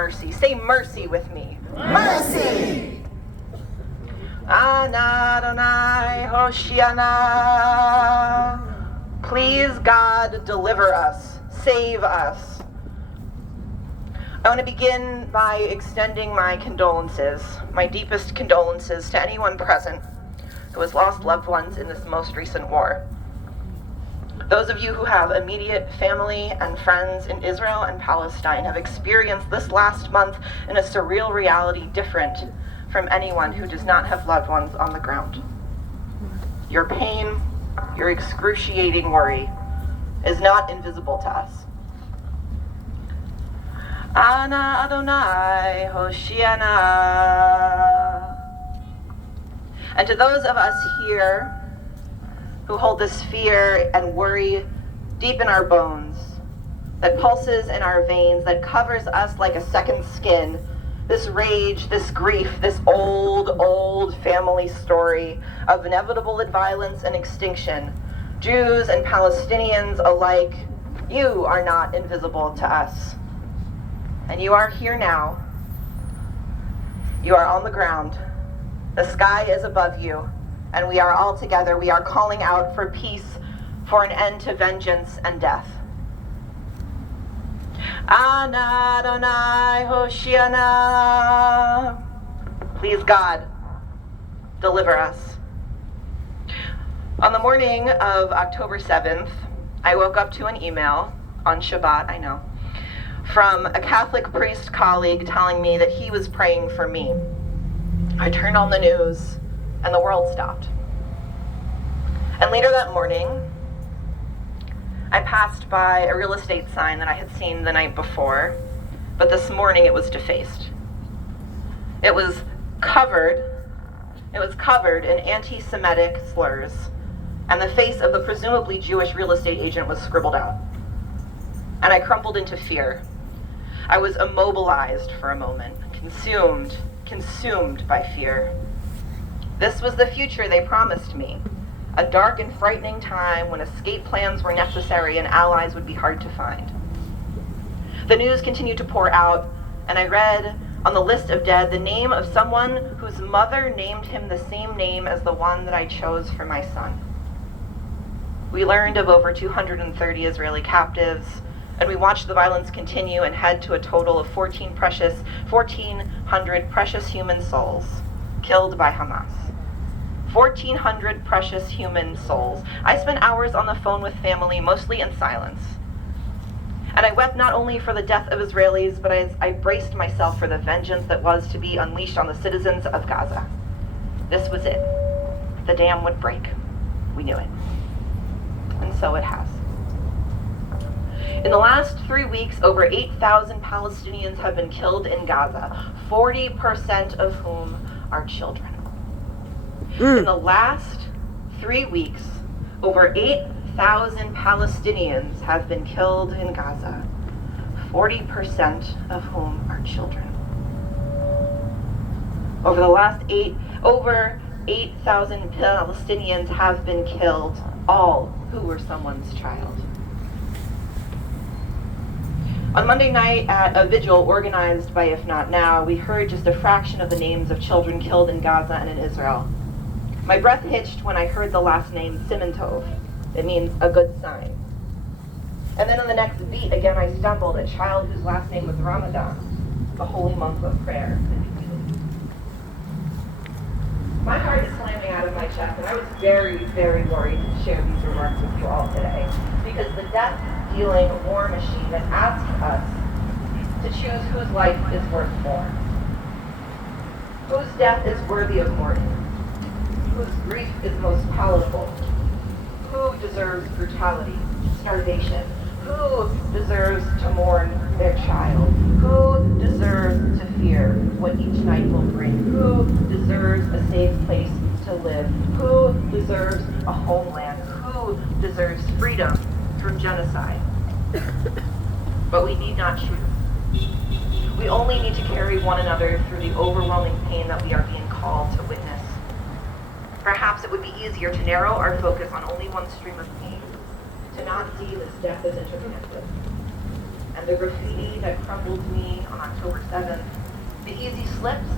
mercy. Say mercy with me. Mercy! Ana Adonai Hoshiana. Please, God, deliver us. Save us. I want to begin by extending my condolences, my deepest condolences to anyone present who has lost loved ones in this most recent war. Those of you who have immediate family and friends in Israel and Palestine have experienced this last month in a surreal reality different from anyone who does not have loved ones on the ground. Your pain, your excruciating worry is not invisible to us. Ana Adonai Hoshiana. And to those of us here who hold this fear and worry deep in our bones, that pulses in our veins, that covers us like a second skin, this rage, this grief, this old family story of inevitable violence and extinction, Jews and Palestinians alike, you are not invisible to us. And you are here now. You are on the ground. The sky is above you, and we are all together. We are calling out for peace, for an end to vengeance and death. Ana Adonai Hoshiana. Please, God, deliver us. On the morning of October 7th, I woke up to an email on Shabbat, I know, from a Catholic priest colleague telling me that he was praying for me. I turned on the news, and the world stopped. And later that morning, I passed by a real estate sign that I had seen the night before, but this morning it was defaced. It was covered in anti-Semitic slurs, and the face of the presumably Jewish real estate agent was scribbled out. And I crumpled into fear. I was immobilized for a moment, consumed by fear. This was the future they promised me. A dark and frightening time when escape plans were necessary and allies would be hard to find. The news continued to pour out, and I read on the list of dead the name of someone whose mother named him the same name as the one that I chose for my son. We learned of over 230 Israeli captives, and we watched the violence continue and head to a total of 1,400 precious human souls killed by Hamas. 1,400 precious human souls. I spent hours on the phone with family, mostly in silence. And I wept not only for the death of Israelis, but I braced myself for the vengeance that was to be unleashed on the citizens of Gaza. This was it. The dam would break. We knew it. And so it has. In the last 3 weeks, over 8,000 Palestinians have been killed in Gaza, 40% of whom are children. In the last 3 weeks, over 8,000 Palestinians have been killed in Gaza, 40% of whom are children. Over 8,000 Palestinians have been killed, all who were someone's child. On Monday night at a vigil organized by If Not Now, we heard just a fraction of the names of children killed in Gaza and in Israel. My breath hitched when I heard the last name Siman Tov. It means a good sign. And then on the next beat, again I stumbled, a child whose last name was Ramadan, the holy month of prayer. My heart is slamming out of my chest, and I was very, very worried to share these remarks with you all today, because the death-dealing war machine has asked us to choose whose life is worth more, whose death is worthy of mourning, whose grief is most palatable, who deserves brutality, starvation, who deserves to mourn their child, who deserves to fear what each night will bring, who deserves a safe place to live, who deserves a homeland, who deserves freedom from genocide. But we need not choose. We only need to carry one another through the overwhelming pain that we are being called to witness. Perhaps it would be easier to narrow our focus on only one stream of pain, to not see this death as interconnected. and the graffiti that crumbled me on October 7th, the easy slips